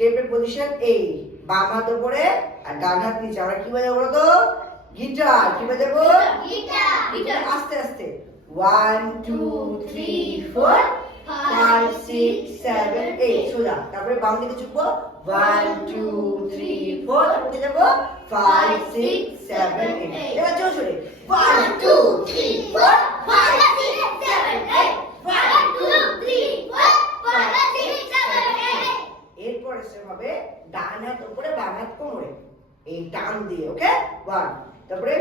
স্টেপের position এই, বাম হাত উপরে আর ডান হাত নিচে। আমরা কি বাজাবো বলো তো? গিটার। কি বাজাবো? গিটার। আস্তে আস্তে 1 2 3 4 5 6 7 8 সোজা। তারপরে বাম দিকে ঝুঁকবো 1 2 3 4 তারপরে যাবো 5 6 7 8। এবার জোরে জোরে 1 2 3 4 5 6 7 8 1 2 3 4 5 6 7 8। এরপর স্টেপ হবে ডান হাত উপরে বাম হাত কোমরে, এই টান দিয়ে। ওকে 1 তারপরে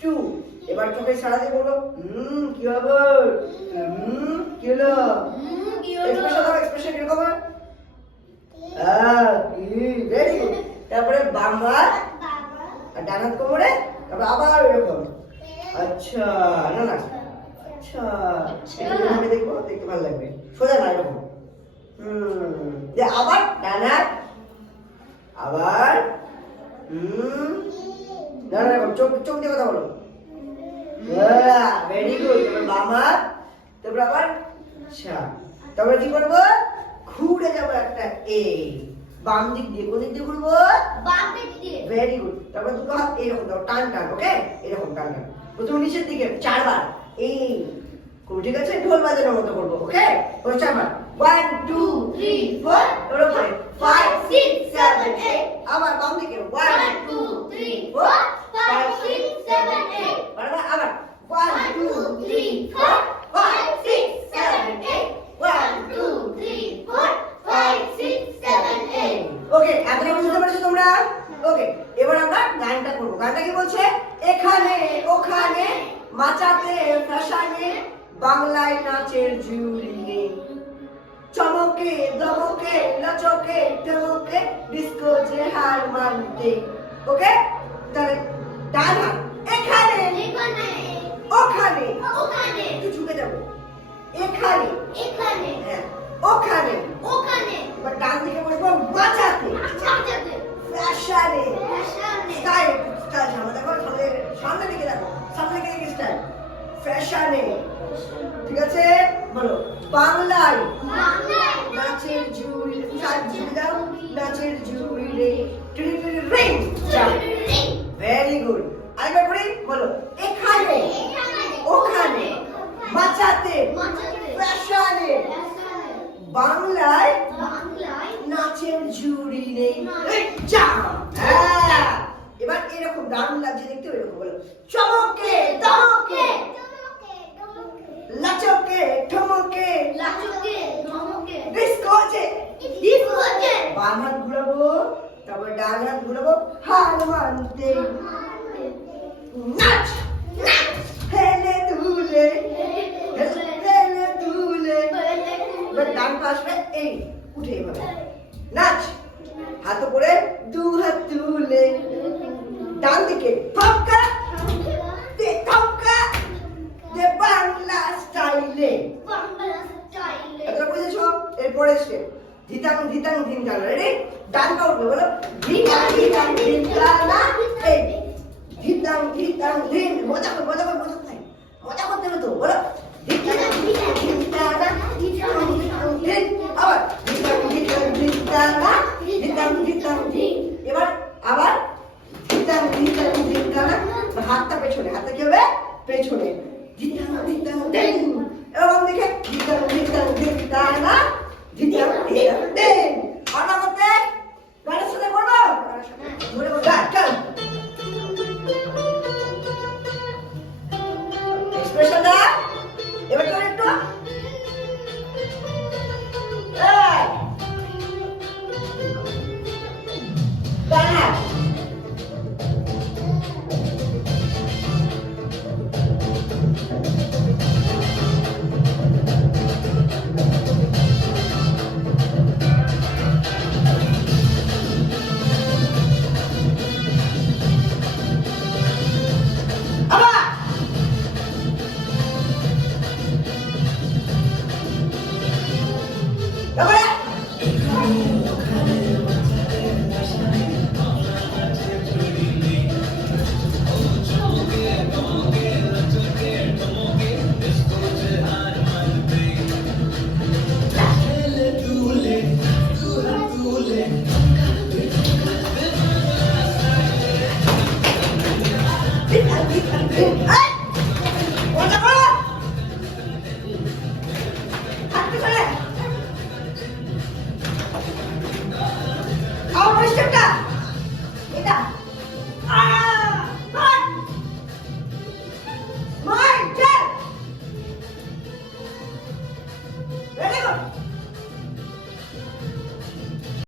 2। এবার চোখে সাড়া দিয়ে বলো কি হবে? কি হলো? এক্সপ্রেশন কিরকম হবে? Very good. তারপরে বাম হাত আর ডান হাত কোমরে, তারপর আবার এরকম। আচ্ছা না না আচ্ছা আমি দেখবো, দেখতে ভালো লাগবে। সোজা না এরকম। যে আবার ডান হাত, আবার না না চোখ চোখ দিয়ে কথা বলো। Very good. তারপর বাম হাত, তারপর আবার আচ্ছা। তারপরে কি করবো? ঘুরে যাবো একটা এই বাম দিক দিয়ে। কোন দিক দিয়ে ঘুরবো? বাম দিক দিয়ে। Very good. তারপর দুটো হাত এরকম দাও, টান টান। ওকে এরকম টান টান। প্রথমে নিচের দিকে 4 বার এই করবো, ঠিক আছে? ঢোল বাজানোর মতো করবো। ওকে ওই 4 বার 1 2 3 4 তারপরে 5 6 7 8 আবার বাম দিকে 1 2 3 4 5 6 7 8 আবার 1 2 3 4 5 6 7 8 1 2 3 4 5 6 7 8। ওকে এতটা বুঝতে পেরেছো তোমরা? ওকে এবার আমরা গানটা করবো। গানটা কি বলছে? এখানে ওখানে মাচাতে ফ্যাশনে বাংলায় নাচের জুড়ি নেই, চমকে দমকে নাচকে টমকে ডিস্কো যে হার মানতে। ওকে তাহলে ডান হাত এখানে ওখানে একটু ঝুঁকে যাবো, এখানে হ্যাঁ ওখানে এবার ডান দিকে বসবো মাচাতে ফ্যাশনে স্টাইল সামনে দেখো, সামনে দিকে দেখো, সামনে দিকে স্টাইল ফ্যাশনে। ঠিক আছে বলো বাংলায় নাচের জুড়ি দাও, নাচের জুড়ি রে রিং। Very good. আরেকবার করি বলো এখানে ওখানে মাচাতে ফ্যাশনে বাংলায় নাচের জুড়ি নেই। হ্যাঁ এবার এরকম দারুণ লাগছে দেখতে। এরকম বলো চমকে দমকে লাচকে ঠমকে ডিস্কো যে বাম হাত ঘুরাবো, তারপর ডান হাত ঘুরাবো হার মানতে। নাচ হেলে দুলে হেলে দুলে। এবার ডান পাশে এই উঠে এভাবে নাচ, হাত উপরে দু হাত তুলে ডান দিকে থমকা দে থমকা দে বাংলা স্টাইলে। এটা বুঝেছো? এরপরে স্টেপ ধিতাং ধিতাং ধিন গানা। রেডি? ডান পা উঠবে বলো ধিতাং ধিতাং ধিন গানা। এই ধিতাং ধিতাং ধিন। মজা করতে হবে তো। বলো ধিতাং